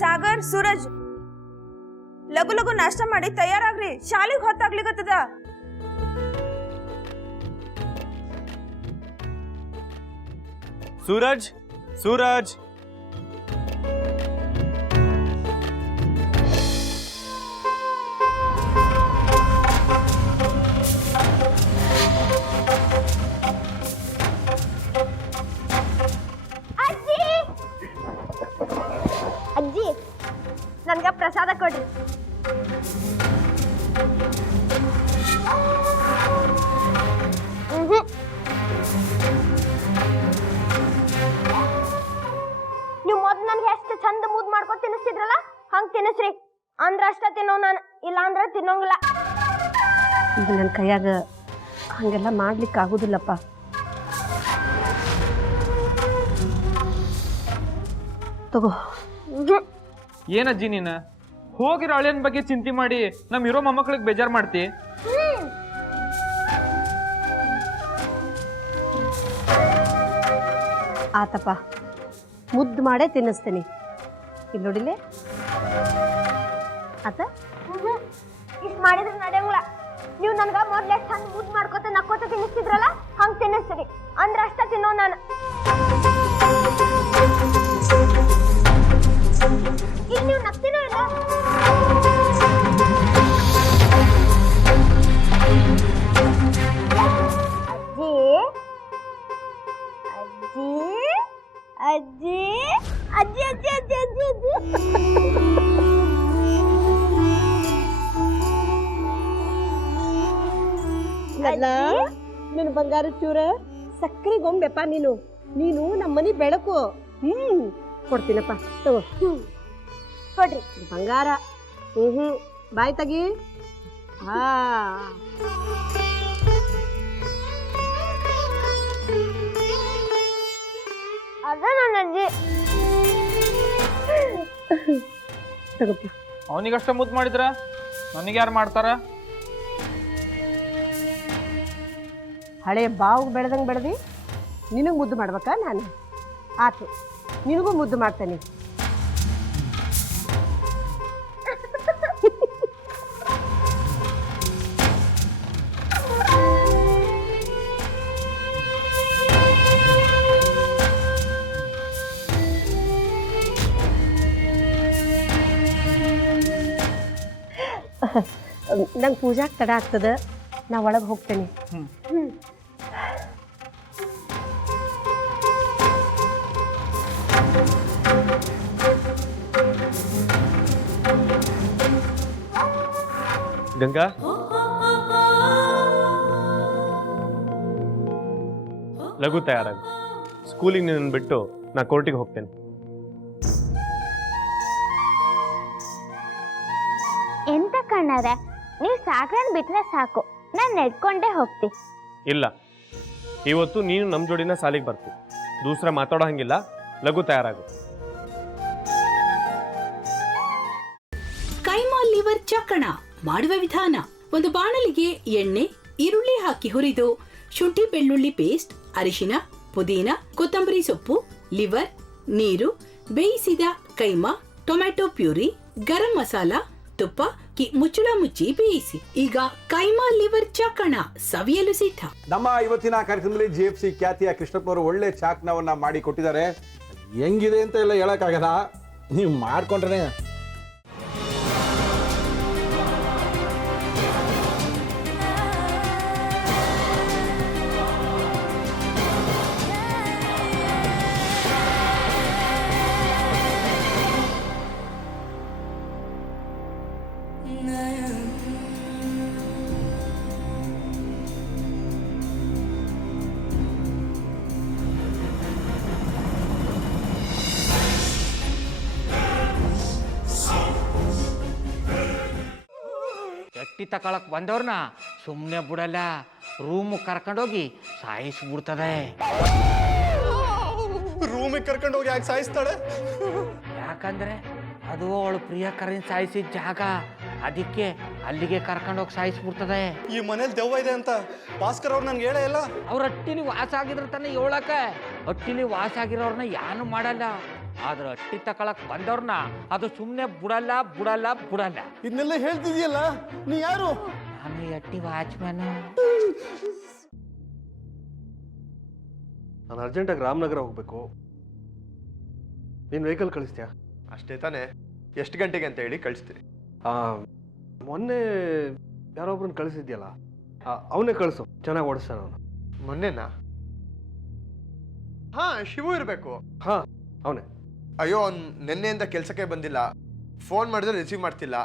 ಸಾಗರ್ ಸೂರಜ್ ಲಗು ಲಗು ನಾಷ್ಟ ಮಾಡಿ ತಯಾರಾಗ್ರಿ, ಶಾಲೆಗೆ ಹೊತ್ತಾಗ್ಲಿಕತ್ತದ. ಸೂರಜ್ ಸೂರಜ್ ಅಜ್ಜಿ ನನ್ಗ ಪ್ರಸಾದ ಕೊಡ್ರಿ. ನೀವು ಮೊದ್ಲು ನನ್ಗೆ ಎಷ್ಟು ಚಂದ ಮುದ್ದು ಮಾಡ್ಕೊತ ತಿನ್ನಿಸ್ತಿದ್ರಲ್ಲ ಹಂಗ್ ತಿನ್ನಿಸ್ರಿ. ಅಂದ್ರ ಅಷ್ಟ ತಿನ್ನೋ ನಾನು, ಇಲ್ಲ ಅಂದ್ರ ತಿನ್ನೋಂಗಿಲ್ಲ. ಇದು ನನ್ನ ಕೈಯಾಗ ಹಂಗೆಲ್ಲ ಮಾಡ್ಲಿಕ್ಕೆ ಆಗುದಿಲ್ಲಪ್ಪ. ತಗೋ. ಏನಜ್ಜಿ ನೀನು ಹೋಗಿರೋ ಹಳೆಯನ್ ಬಗ್ಗೆ ಚಿಂತೆ ಮಾಡಿ ನಮ್ಮ ಇರೋ ಮೊಮ್ಮಕ್ಳಿಗೆ ಬೇಜಾರು ಮಾಡ್ತಿ. ಆತಪ್ಪ, ಮುದ್ದು ಮಾಡೇ ತಿನ್ನಿಸ್ತೀನಿ. ಇಲ್ಲಿ ನೋಡಿಲೆ ಆತ. ಇಷ್ಟು ಮಾಡಿದ್ರೆ ನಡೆಯಂಗಿಲ್ಲ. ನೀವು ನನ್ಗ ಮೊದ್ಲು ಎಷ್ಟು ಚಂದ ಮುದ್ದು ಮಾಡ್ಕೊತ ನಕ್ಕೋತ ತಿನ್ನಿಸ್ತಿದ್ರಲ್ಲ ಹಂಗ್ ತಿನ್ನಿಸ್ರಿ. ಅಂದ್ರ ಅಷ್ಟ ತಿನ್ನೋ ನಾನು. ಈಗ ನೀವು ನಗ್ತೀನೋ ಇಲ್ಲ? ಅಜ್ಜಿ ಅಜ್ಜಿ ಅಜ್ಜಿ ಅಜ್ಜಿ ಅಜ್ಜಿ ಅಜ್ಜಿ ಅಲ್ಲ ನನ್ನ ಬಂಗಾರ ಚೂರ ಸಕ್ಕರೆ ಗೊಂಬೆಪ್ಪ ನೀನು. ನೀನು ನಮ್ಮನೆ ಬೆಳಕು. ಕೊಡ್ತೀನಪ್ಪ, ತಗೋ. ಕೊಡ್ರಿ ಬಂಗಾರ. ಬಾಯ್ ತಗಿ. ಅದ ನನ್ನ ಅಜ್ಜಿ. ತಗೋಪ್ಪ. ಅವನಿಗಷ್ಟ ಮುದ್ದು ಮಾಡಿದ್ರ ನನಗೆ ಯಾರು ಮಾಡ್ತಾರ? ಹಳೆ ಬಾವು ಬೆಳೆದಂಗೆ ಬೆಳೆದಿ ನಿನಗೆ ಮುದ್ದು ಮಾಡ್ಬೇಕಾ ನಾನು? ಆತು, ನಿನಗೂ ಮುದ್ದು ಮಾಡ್ತೇನೆ. ನಂಗೆ ಪೂಜಾಕ್ಕೆ ತಡ ಆಗ್ತದೆ, ನಾ ಒಳಗೆ ಹೋಗ್ತೇನೆ. ಗಂಗಾ, ಲಘು ತಯಾರಾಗು. ಸ್ಕೂಲಿಗೆ ನಿನ್ನ ಬಿಟ್ಟು ನಾ ಕೋರ್ಟಿಗೆ ಹೋಗ್ತೇನೆ. ಎಂತ ಕಣ್ಣಾರೆ, ನೀವು ಸಾಗರನ್ ಬಿಟ್ರೆ ಸಾಕು, ನಾನು ನೆಡ್ಕೊಂಡೇ ಹೋಗ್ತಿ. ಇಲ್ಲ, ಇವತ್ತು ನೀನು ನಮ್ಮ ಜೋಡಿನ ಸಾಲಿಗೆ ಬರ್ತಿ. ದೂಸರ ಮಾತಾಡೋ ಹಂಗಿಲ್ಲ. ಲಘು ತಯಾರಾಗು. ಕೈಮಾ ಲಿವರ್ ಚಕ್ಕಣ ಮಾಡುವ ವಿಧಾನ: ಒಂದು ಬಾಣಲಿಗೆ ಎಣ್ಣೆ, ಈರುಳ್ಳಿ ಹಾಕಿ ಹುರಿದು ಶುಂಠಿ ಬೆಳ್ಳುಳ್ಳಿ ಪೇಸ್ಟ್, ಅರಿಶಿನ, ಪುದೀನ, ಕೊತ್ತಂಬರಿ ಸೊಪ್ಪು, ಲಿವರ್, ನೀರು, ಬೇಯಿಸಿದ ಕೈಮಾ, ಟೊಮ್ಯಾಟೊ ಪ್ಯೂರಿ, ಗರಂ ಮಸಾಲ, ತುಪ್ಪ ಮುಚ್ಚಳ ಮುಚ್ಚಿ ಬೇಯಿಸಿ. ಈಗ ಕೈಮಾ ಲಿವರ್ ಚಾಕಣ ಸವಿಯಲು ಸಿದ್ಧ. ನಮ್ಮ ಇವತ್ತಿನ ಕಾರ್ಯಕ್ರಮದಲ್ಲಿ GFC ಖ್ಯಾತಿಯ ಕೃಷ್ಣಪ್ಪ ಅವರು ಒಳ್ಳೆ ಚಾಕ್ನವನ್ನ ಮಾಡಿ ಕೊಟ್ಟಿದ್ದಾರೆ. ಹೆಂಗಿದೆ ಅಂತ ಎಲ್ಲ ಹೇಳಕ್ಕಾಗಲ್ಲ, ನೀವು ಮಾಡ್ಕೊಂಡ್ರೆ. ಎಟ್ಟಿ ತಕೊಳಕ್ ಬಂದವ್ರನ್ನ ಸುಮ್ಮನೆ ಬಿಡಲ್ಲ, ರೂಮ್ ಕರ್ಕೊಂಡೋಗಿ ಸಾಯಿಸ್ಬಿಡ್ತದೆ. ರೂಮಿಗೆ ಕರ್ಕೊಂಡು ಹೋಗಿ ಯಾಕೆ ಸಾಯಿಸ್ತಾಳೆ? ಯಾಕಂದ್ರೆ ಅದು ಅವಳು ಪ್ರಿಯಕರನ್ ಸಾಯಿಸಿದ ಜಾಗ. ಅದಕ್ಕೆ ಅಲ್ಲಿಗೆ ಕರ್ಕೊಂಡೋಗಿ ಸಾಯಿಸ್ಬಿಡ್ತದೆ. ಈ ಮನೇಲಿ ದೆವ್ವ ಇದೆ ಅಂತ ಭಾಸ್ಕರ್ ಅವ್ರು ನನ್ಗೆ ಹೇಳೇ ಇಲ್ಲ. ಅವ್ರ ಹಟ್ಟಿಲಿ ವಾಸ ಆಗಿದ್ರೆ ತಾನೇ ಹೇಳಕ. ಹಟ್ಟಿಲಿ ವಾಸ ಆಗಿರೋರ್ನ ಯಾನು ಮಾಡಲ್ಲ, ಆದ್ರೆ ಹಟ್ಟಿ ತಕೊಳಕ್ ಬಂದವ್ರನ್ನ ಅದು ಸುಮ್ಮನೆ ಬಿಡಲ್ಲ ಬಿಡಲ್ಲ ಬಿಡಲ್ಲ. ಇದನ್ನೆಲ್ಲ ಹೇಳ್ತಿದ್ಯಲ್ಲ, ನೀ ಯಾರು? ನಾನು ಈ ಹಟ್ಟಿ ವಾಚ್ಮ್ಯಾನು. ನಾನು ಅರ್ಜೆಂಟಾಗಿ ರಾಮನಗರ ಹೋಗ್ಬೇಕು. ನೀನು ವೆಹಿಕಲ್ ಕಳಿಸ್ತೀಯಾ? ಅಷ್ಟೇ ತಾನೇ, ಎಷ್ಟು ಗಂಟೆಗೆ ಅಂತ ಹೇಳಿ ಕಳಿಸ್ತೀನಿ. ಮೊನ್ನೆ ಯಾರೊಬ್ರನ್ನ ಕಳಿಸಿದ್ಯಲ್ಲ, ಅವನೇ ಕಳಿಸು, ಚೆನ್ನಾಗಿ ಓಡಿಸ್ತಾನೆ ಅವನು. ಮೊನ್ನೆನಾ? ಹಾ, ಶಿವು ಇರಬೇಕು. ಹಾಂ, ಅವನೇ. ಅಯ್ಯೋ, ಅವ್ನು ನಿನ್ನೆಯಿಂದ ಕೆಲಸಕ್ಕೆ ಬಂದಿಲ್ಲ. ಫೋನ್ ಮಾಡಿದ್ರೆ ರಿಸೀವ್ ಮಾಡ್ತಿಲ್ಲ.